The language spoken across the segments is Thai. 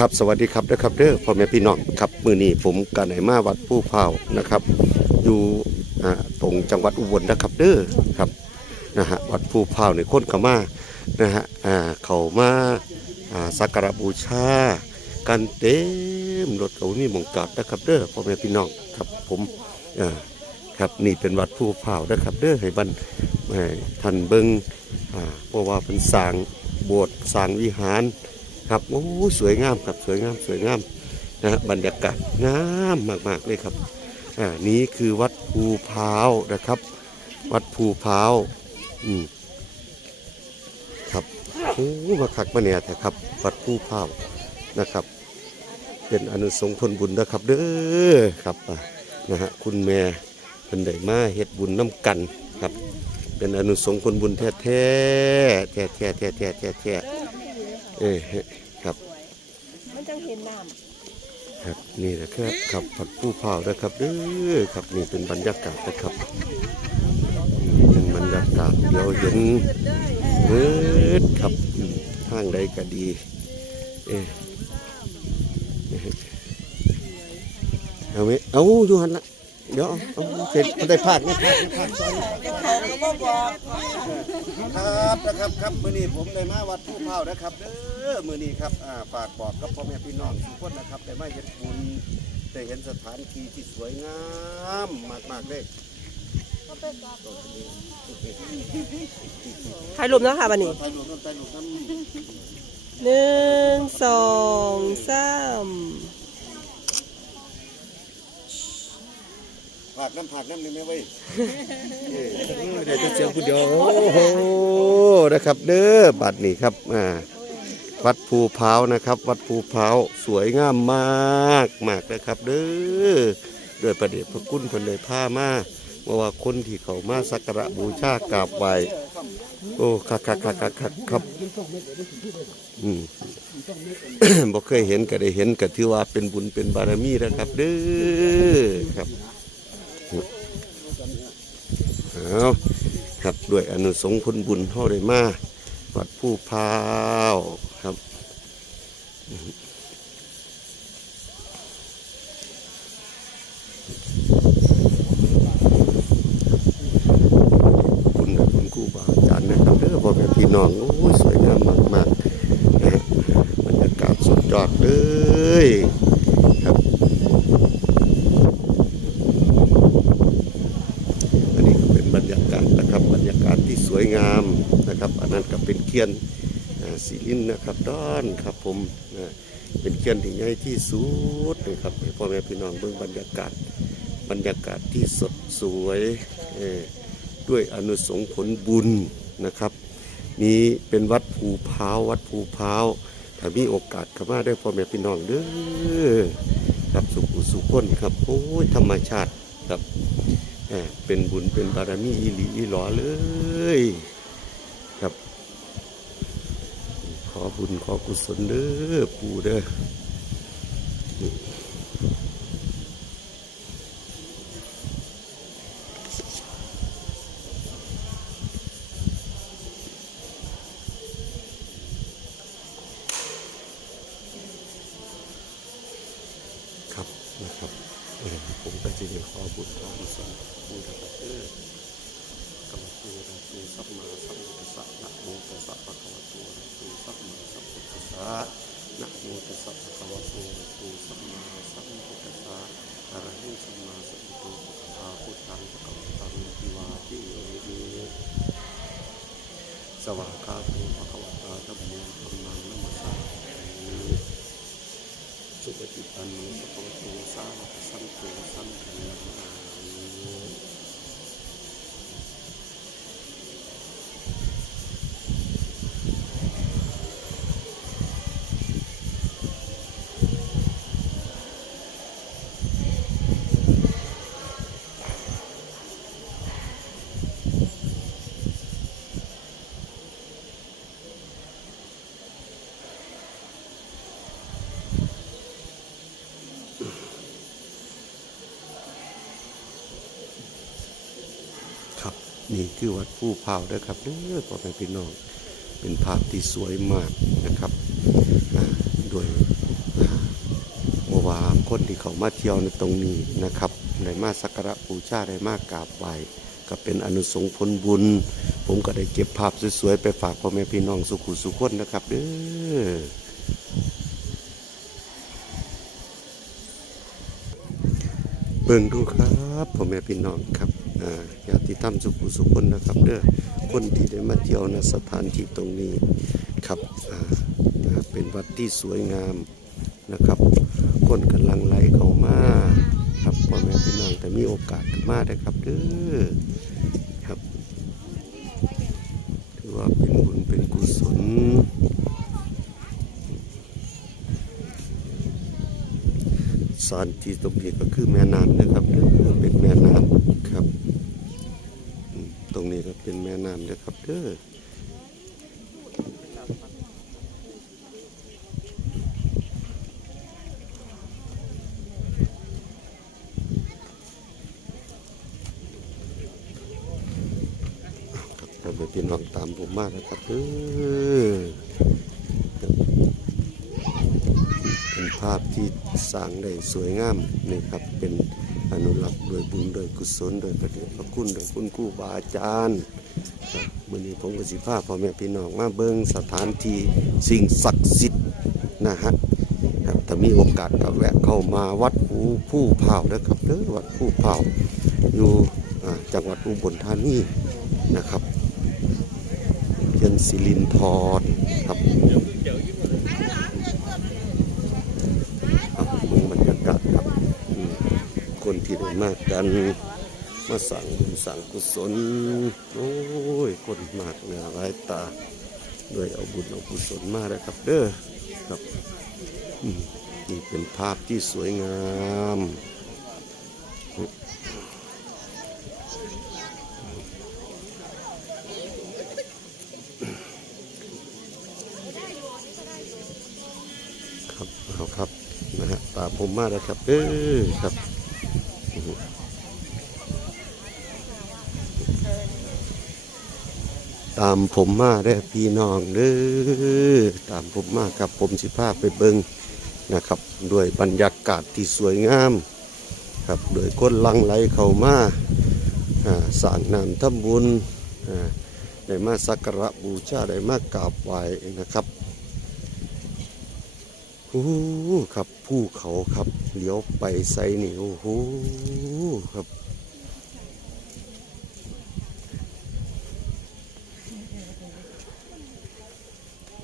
ครับสวัสดีครับนะครับเด้อพ่อแม่พี่น้องครับมือนี้ผมกันไหนมาวัดผู้เผานะครับ อยู่ตรงจังหวัดอุบลนะครับเด้อครับนะฮะวัดผู้เผาในคนเขามานะฮะอ่าเขามาอ่าสักการบูชา กันเต็มรถเขามีหมงจอดนะครับเด้อพ่อแม่พี่น้องครับผมอ่าครับนี่เป็นวัดผู้เผานะครับเด้อให้บันท่านเบิงอ่าเพราะว่าเป็นสางโบสถ์สางวิหาร ครับโอ้สวยงามครับสวยงามสวยงามนะฮะบรรยากาศงามมากๆเลยครับอ่านี้คือวัดภูพร้าวนะครับ วัดภูพร้าวอืมครับโอ้มาคักมาเนี่ยแต่ครับ วัดภูพร้าวนะครับ เป็นอนุสงฆ์ผลบุญนะครับ เด้อครับอะนะฮะคุณแม่เป็นได้มาเฮ็ดบุญน้ำกันครับ เป็นอนุสงฆ์ผลบุญแท้แท้แท้แท้แท้แท้แท้ เออครับ มันจังเห็นน้ครับนี่นะครับครับผัดผู้เผานะครับเด้อครับนี่เป็นบรรยากาศนะครับ เป็นบรรยากาศเดี๋ยวเห็นเบิดครับอืมทางใดก็ดี เออเอาไหมเอาอยู่หันละ เดี๋ยวเอาเอาเสร็จไม่ได้พลาดไม่พลาดไม่พลาดซอยำจะเขาก็บ่บอกครับนะครับครับมื้อนี้ผมได้มาวัดผู้เผานะครับเด้อมื้อนี้ครับอ่าฝากบอกกับพ่อแม่พี่น้องทุกคนนะครับได้มาเฮ็ดบุญได้เห็นสถานที่ที่สวยงามมากๆเลยถ่ายรูปเนาะค่ะบันนี้ถ่ายรูปนั่นถ่ายรูปนั่นหนึ่งสองสาม ผากน้ำผากน้ำนี่ไหมเว้ยเอ้ยเดี๋ยวจะเสียงผู้เดียวโอ้โหนะครับ เด้อบัดนี้ครับอ่าวัดภูเผานะครับ วัดภูเผาสวยงามมากมากนะครับ เด้อด้วยประเดชพระคุณเพิ่นเลยพามาเพราะว่าคนที่เขามาสักการะบูชากราบไหว้โอ้คักคักคักคักคักครับอืมบ่เคยเห็นก็ได้เห็นก็ถือว่าเป็นบุญเป็นบารมีนะครับ เด้อครับ เอาครับด้วยอนุสงฆ์ผลบุญเท่าได้มาวัดผู้พาวครับคุณกับคุณครูบาอาจารย์นะครับเด้อพ่อแม่พี่น้องโอ้ยสวยงามมากๆนะบรรยากาศสุดยอดเลยครับ อันนี้ก็เป็นบรรยากาศนะครับบรรยากาศที่สวยงามนะครับ อันนั้นก็ เป็นเกียนสีลินนะครับด้อนครับผมเป็นเกียนที่ใหญ่ที่สุดนะครับพ่อแม่พี่น้องเบิ่งบรรยากาศบรรยากาศที่สดสวยด้วยอนุสงผลบุญนะครับ นี้เป็นวัดภูพร้าววัดภูพร้าวถ้ามีโอกาสเข้ามาได้พ่อแม่พี่น้องเด้อครับสุขุสุขคนครับโอ้ยธรรมชาติครับเป็นบุญเป็นบารมีอีหลีอีหลอเลยครับ ขอบุญขอกุศลเด้อปู่เด้อครับนะครับผมก็จะขอบุญขอกุศลปู่นะครับเด้อ กำปูระตูสัมมาสัมพุทธัสสะนะโมตัสสะภะคะวะโตอะระหะโตสัมมาสัมพุทธัสสะนะโมตัสสะภะคะวะโตอะระหะโตสัมมาสัมพุทธัสสะอะระหังสัมมาสัมพุทโธภะคะวะพุทธังภะคะวะตังอภิวาทิเทมิสวากาโตภะคะวะตาธัมโมธัมมังนัมสสามิสุปฏิปันโนภะคะวะโตสาวกสังโฆสังฆังนา ครับ นี่คือวัดผู้เผาด้อครับเด้อพ่อแม่พี่น้อง เป็นภาพที่สวยมากนะครับอ่าโดวยอวาคนที่เขามาเที่ยวในตรงนี้นะครับไดมาสักการะบูชาได้มากราบไหว้ก็เป็นอนุสงส์ผลบุญ ผมก็ได้เก็บภาพสวยๆไปฝากพ่อแม่พี่น้องสุขุสุขคนนะครับเด้อเบิ่งดูครับพ่อแม่พี่น้องครับ ญาติธรรมสุขุสุขคนนะครับเด้อคนที่ได้มาเที่ยวในสถานที่ตรงนี้ครับเป็นวัดที่สวยงามนะครับ คนกำลังไหลเข้ามาครับพ่อแม่พี่น้องแต่มีโอกาสมาได้ครับเด้อครับถือว่าเป็นบุญเป็นกุศลสถานที่ตรงนี้ก็คือแม่น้ำนะครับเด้อเป็นแม่น้ำครับำนะครับเด้อครับพ่อแม่พี่น้องตามผมมากนะครับเด้อครับเป็นภาพที่สร้างได้สวยงามนี่ครับเป็น อนุรักษ์โดยบุญโดยกุศลโดยประเดชพระคุณโดยคุณครูบาอาจารย์ครับมื่อนี้ผมก็สิพาพ่อแม่พี่น้องมาเบิ่งสถานที่สิ่งศักดิ์สิทธิ์นะฮะครับถ้ามีโอกาสก็แวะเข้ามาวัดภูผู้เผาเด้อครับเด้อวัดผู้เผาอยู่จังหวัดอุบลธานีนะครับเพียนสิรินทรครับเอาบรรยากาศครับอืม คนที่ได้มากกัน มาสั่งบุญสั่งกุศล โอ้ย คนมากเหนือหลายตาด้วยเอาบุญเอากุศลมาแล้วครับเด้อครับนี่เป็นภาพที่สวยงามครับเอาครับนะฮะตามผมมาแล้วครับเออครับอื้อหือ ตามผมมาได้อพี่น้องเด้อตามผมมาครับผมสิพาพไปเบิงนะครับ ด้วยบรรยากาศที่สวยงาม ครับโดยคนลังไหลเข้ามาอ่าสร้างน้ำทำบุญอ่าได้มาสักการะบูชาได้มากราบไหว้นะครับโอ้โหครับ ภูเขาครับเลี้ยวไปไซนี่โอ้โหครับ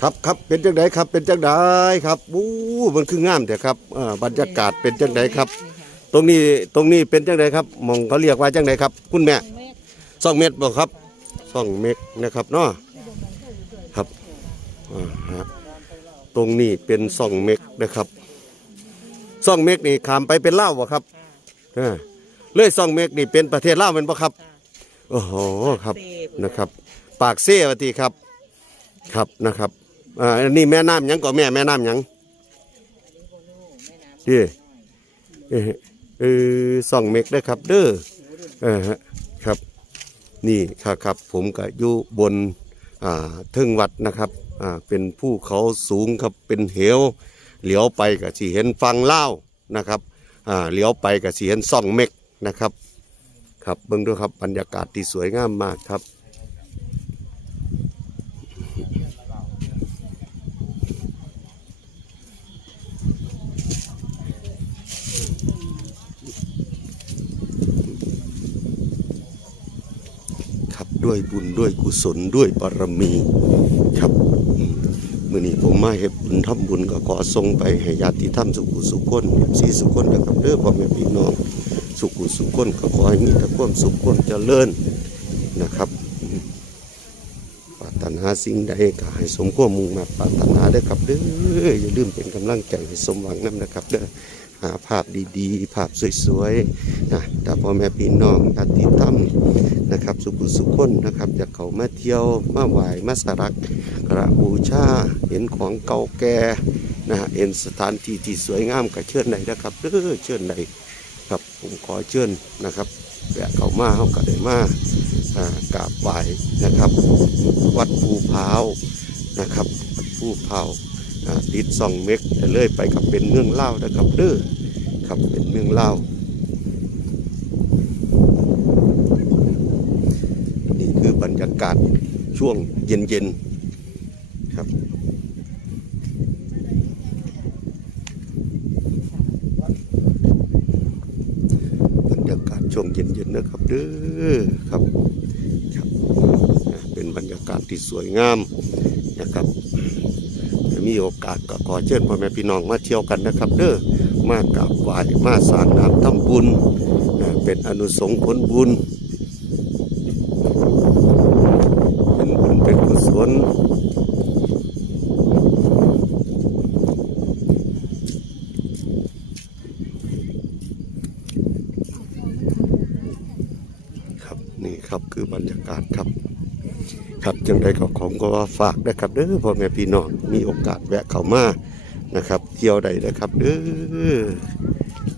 ครับครับเป็นจังไดครับเป็นจังไดครับอู้มันคืองามแต่ครับเอ่อบรรยากาศเป็นจังไดครับ ตรงนี้ตรงนี้เป็นจังไดครับหมองเขาเรียกว่าจังไดครับ คุณแม่สองเมตรบ่ครับสองเมตรนะครับเนาะครับอ่าฮะตรงนี้เป็นซองเมกนะครับซองเมกนี่ขามไปเป็นเล่าวบ่ครับเออเลยซองเมกนี่เป็นประเทศเลาวเป็นบ่ครับโอ้โหครับนะครับ ปากเสียวทีครับ ครับนะครับ อ่าอันนี้แม่น้ำหยังก็แม่แม่น้ำหยังดีเออเออซ่องเมกได้ครับ เด้อเออฮะครับ นี่ครับครับ ผมก็อยู่บนอ่าเทึงวัดนะครับอ่าเป็นภูเขาสูงครับเป็นเหว เหลียวไปก็สิเห็นฟังเล่าวนะครับอ่าเหลียวไปก็สิเห็นซ่องเมกนะครับ ครับเบิ่งดูครับบรรยากาศที่สวยงามมากครับ ด้วยบุญด้วยกุศลด้วยบารมีครับอืมมื่อนี้ผมมาเฮ็ดบุญทำบุญก็ขอส่งไปให้ญาติธรรมสุขุสุขคนสีสุขคนนะครับเด้อพ่อแม่พี่น้องสุขุสุขคนก็ขอให้มีแต่ความสุขความเจริญนะครับปรารถนาสิ่งใดก็ให้สมความมุ่งมาปรารถนาได้อครับเด้ออย่าลืมเป็นกำลังใจให้สมหวังนํนะครับเด้อ หาภาพดีๆ ภาพสวยๆนะถ้าพ่อแม่พี่น้องญาติธรรมนะครับสุขุสุขคนนะครับอยากเขามาเที่ยวมาไหว้มาสักกระบูชาเห็นของเก่าแก่นะฮะเห็นสถานที่ที่สวยงามก็เชิญไหนนะครับเออเชิญไหนครับผมขอเชิญนะครับแวะเขามาเขาก็ได้มาอ่ากราบไหว้นะครับ วัดภูพร้าวนะครับภูพร้าวอ่า ติดสองเมกแต่เลยไปกับเป็นเมืองเล่านะครับเด้อครับเป็นเมืองเล่านี่คือบรรยากาศช่วงเย็นๆครับบรรยากาศช่วงเย็นๆนะครับเด้อครับครับ เป็นบรรยากาศที่สวยงามนะครับ มีโอกาสก็ขอเชิญพ่อแม่พี่น้องมาเที่ยวกันนะครับ เด้อมากราบไหว้มาสร้างน้ำทำบุญเป็นอนุสงส์ผลบุญ เป็นบุญเป็นกุศลครับนี่ครับคือบรรยากาศครับ ครับจังใดก็ของก็ฝากนะครับเด้อพ่อแม่พี่น้องมีโอกาสแวะเข้ามานะครับ เที่ยวใดนะครับเด้อ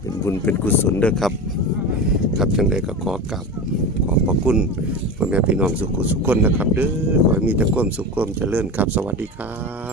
เป็นบุญเป็นกุศลเด้อครับ ครับจังใดก็ขอกราบขอบพระคุณพ่อแม่พี่น้องสุขุสุขคนนะครับ เด้อขอให้มีแต่ความสุขความเจริญครับ สวัสดีครับ